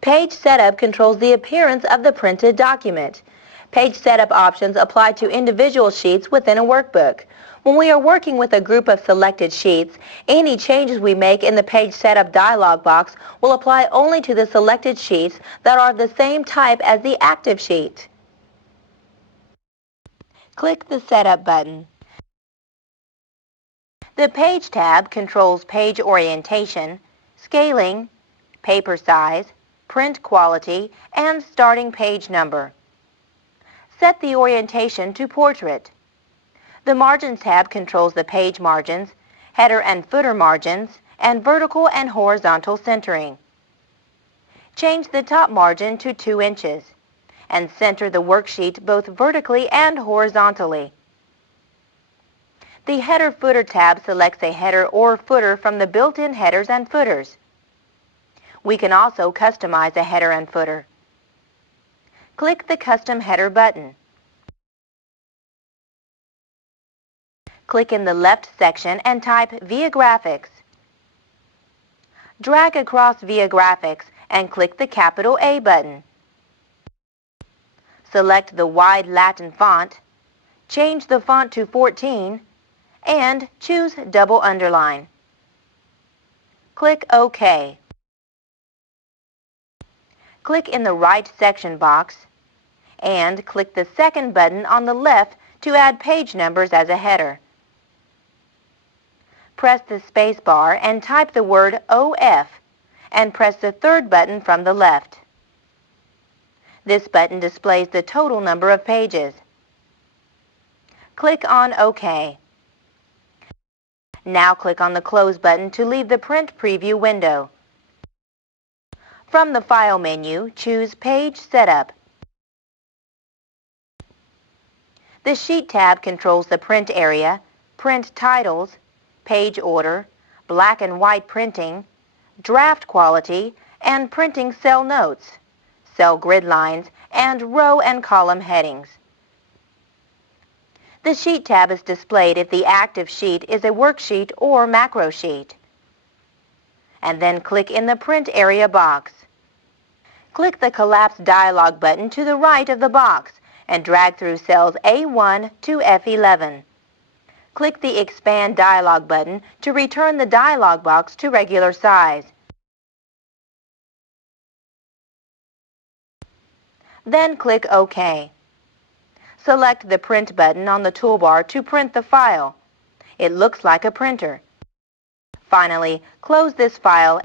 Page setup controls the appearance of the printed document. Page setup options apply to individual sheets within a workbook. When we are working with a group of selected sheets, any changes we make in the Page Setup dialog box will apply only to the selected sheets that are of the same type as the active sheet. Click the Setup button. The Page tab controls page orientation, scaling, paper size, print quality, and starting page number. Set the orientation to Portrait. The Margins tab controls the page margins, header and footer margins, and vertical and horizontal centering. Change the top margin to 2 inches, and center the worksheet both vertically and horizontally. The Header-Footer tab selects a header or footer from the built-in headers and footers. We can also customize a header and footer. Click the Custom Header button. Click in the left section and type Viagrafix. Drag across Viagrafix and click the capital A button. Select the wide Latin font, change the font to 14, and choose double underline. Click OK. Click in the right section box and click the second button on the left to add page numbers as a header. Press the space bar and type the word OF and press the third button from the left. This button displays the total number of pages. Click on OK. Now click on the Close button to leave the Print Preview window. From the File menu, choose Page Setup. The Sheet tab controls the print area, print titles, page order, black and white printing, draft quality, and printing cell notes, cell grid lines, and row and column headings. The Sheet tab is displayed if the active sheet is a worksheet or macro sheet. And then click in the Print Area box. Click the Collapse dialog button to the right of the box and drag through cells A1 to F11. Click the Expand dialog button to return the dialog box to regular size. Then click OK. Select the Print button on the toolbar to print the file. It looks like a printer. Finally, close this file